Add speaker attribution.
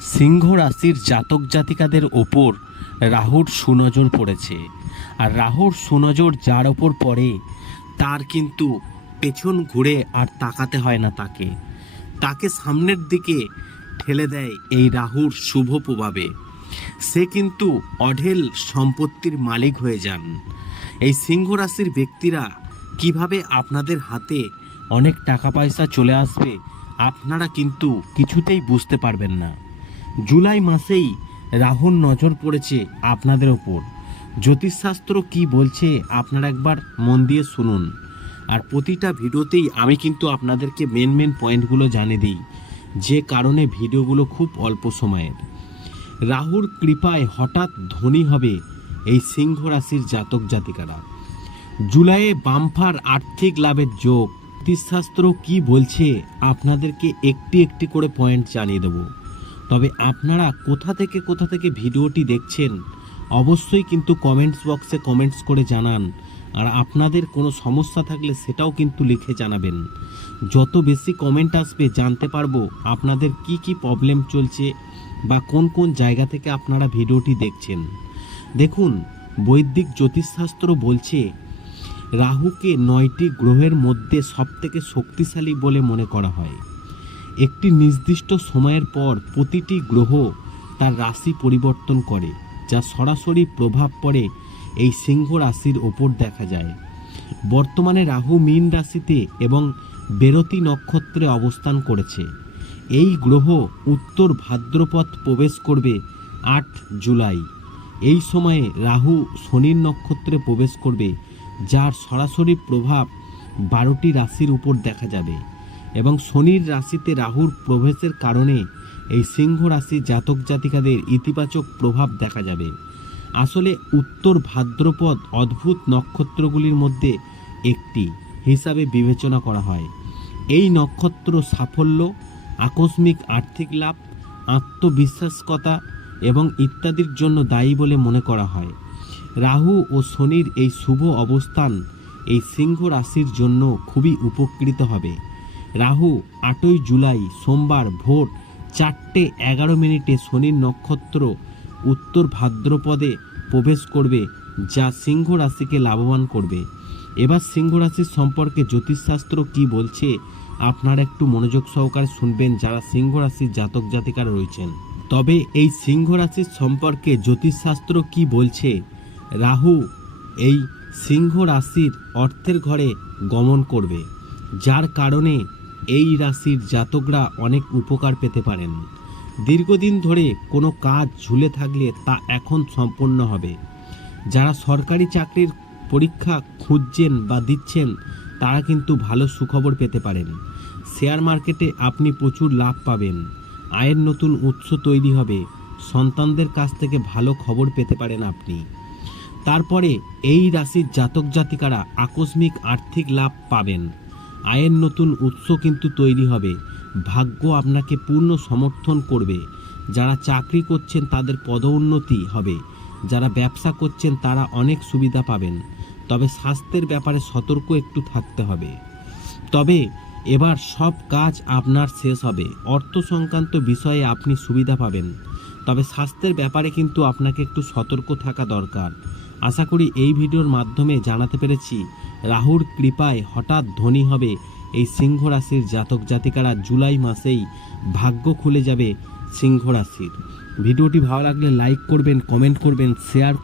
Speaker 1: সিংহ রাশির জাতক জাতিকাদের ওপর রাহুর সুনজর পড়েছে। আর রাহুর সুনজর যার ওপর পড়ে, তার কিন্তু পেছন ঘুরে আর তাকাতে হয় না তাকে। তাকে সামনের দিকে ঠেলে দেয় এই রাহুর শুভ প্রভাবে। সে কিন্তু অঢেল সম্পত্তির মালিক হয়ে যান। এই সিংহ রাশির ব্যক্তিরা কীভাবে আপনাদের হাতে অনেক টাকা পয়সা চলে আসবে, আপনারা কিন্তু কিছুতেই বুঝতে পারবেন না। জুলাই মাসেই রাহুর নজর পড়েছে আপনাদের ওপর। জ্যোতিষশাস্ত্র কি বলছে আপনারা একবার মন দিয়ে শুনুন। আর প্রতিটা ভিডিওতেই আমি কিন্তু আপনাদেরকে মেন মেন পয়েন্টগুলো জানিয়ে দিই, যে কারণে ভিডিওগুলো খুব অল্প সময়ের। রাহুর কৃপায় হঠাৎ ধনী হবে এই সিংহ রাশির জাতক জাতিকারা। জুলাইয়ে বাম্পার আর্থিক লাভের যোগ। জ্যোতিষশাস্ত্র কি বলছে আপনাদেরকে একটি একটি করে পয়েন্ট জানিয়ে দেব। তবে আপনারা কোথা থেকে কোথা থেকে ভিডিওটি দেখছেন, অবশ্যই কিন্তু কমেন্টস বক্সে কমেন্টস করে জানান। আর আপনাদের কোনো সমস্যা থাকলে সেটাও কিন্তু লিখে জানাবেন। যত বেশি কমেন্ট আসবে জানতে পারব আপনাদের কি কি প্রবলেম চলছে বা কোন কোন জায়গা থেকে আপনারা ভিডিওটি দেখছেন। দেখুন, বৈদিক জ্যোতিষশাস্ত্র বলছে, রাহুকে নয়টি গ্রহের মধ্যে সবথেকে শক্তিশালী বলে মনে করা হয়। একটি নির্দিষ্ট সময়ের পর প্রতিটি গ্রহ তার রাশি পরিবর্তন করে, যা সরাসরি প্রভাব পড়ে এই সিংহ রাশির ওপর দেখা যায়। বর্তমানে রাহু মীন রাশিতে এবং বেরতি নক্ষত্রে অবস্থান করেছে। এই গ্রহ উত্তর ভাদ্রপথ প্রবেশ করবে আট জুলাই। এই সময়ে রাহু শনির নক্ষত্রে প্রবেশ করবে, যার সরাসরি প্রভাব বারোটি রাশির উপর দেখা যাবে। এবং শনির রাশিতে রাহুর প্রবেশের কারণে এই সিংহ রাশির জাতক জাতিকাদের ইতিবাচক প্রভাব দেখা যাবে। আসলে উত্তর ভাদ্রপদ অদ্ভুত নক্ষত্রগুলির মধ্যে একটি হিসাবে বিবেচনা করা হয়। এই নক্ষত্র সাফল্য, আকস্মিক আর্থিক লাভ, আত্মবিশ্বাসকতা এবং ইত্যাদির জন্য দায়ী বলে মনে করা হয়। রাহু ও শনির এই শুভ অবস্থান এই সিংহ রাশির জন্য খুবই উপকৃত হবে। রাহু, আটই জুলাই, সোমবার ভোর চারটে এগারো মিনিটে শনির নক্ষত্র উত্তর ভাদ্রপদে প্রবেশ করবে, যা সিংহ রাশিকে লাভবান করবে। এবার সিংহ রাশির সম্পর্কে জ্যোতিষশাস্ত্র কি বলছে, আপনারা একটু মনোযোগ সহকারে শুনবেন যারা সিংহ রাশির জাতক জাতিকারা রয়েছেন। তবে এই সিংহ রাশির সম্পর্কে জ্যোতিষশাস্ত্র কি বলছে, রাহু এই সিংহ রাশির অর্থের ঘরে গমন করবে, যার কারণে এই রাশির জাতকরা অনেক উপকার পেতে পারেন। দীর্ঘদিন ধরে কোনো কাজ ঝুলে থাকলে তা এখন সম্পন্ন হবে। যারা সরকারি চাকরির পরীক্ষা খুঁজছেন বা দিচ্ছেন, তারা কিন্তু ভালো সুখবর পেতে পারেন। শেয়ার মার্কেটে আপনি প্রচুর লাভ পাবেন। আয়ের নতুন উৎস তৈরি হবে। সন্তানদের কাছ থেকে ভালো খবর পেতে পারেন আপনি। তারপরে এই রাশির জাতক জাতিকারা আকস্মিক আর্থিক লাভ পাবেন। আয়ের নতুন উৎস কিন্তু তৈরি হবে। ভাগ্য আপনাকে পূর্ণ সমর্থন করবে। যারা চাকরি করছেন তাদের পদোন্নতি হবে। যারা ব্যবসা করছেন তারা অনেক সুবিধা পাবেন। তবে স্বাস্থ্যের ব্যাপারে সতর্ক একটু থাকতে হবে। তবে এবার সব কাজ আপনার শেষ হবে। অর্থ সংক্রান্ত বিষয়ে আপনি সুবিধা পাবেন। তবে স্বাস্থ্যের ব্যাপারে কিন্তু আপনাকে একটু সতর্ক থাকা দরকার। আশা করি এই ভিডিওর মাধ্যমে জানাতে পেরেছি। রাহুর কৃপায় হঠাৎ ধনী হবে। এই সিংহ রাশির জাতক জাতিকারা জুলাই মাসেই ভাগ্য খুলে যাবে সিংহ রাশির ভিডিওটি ভালো লাগলে লাইক করবেন, কমেন্ট করবেন শেয়ার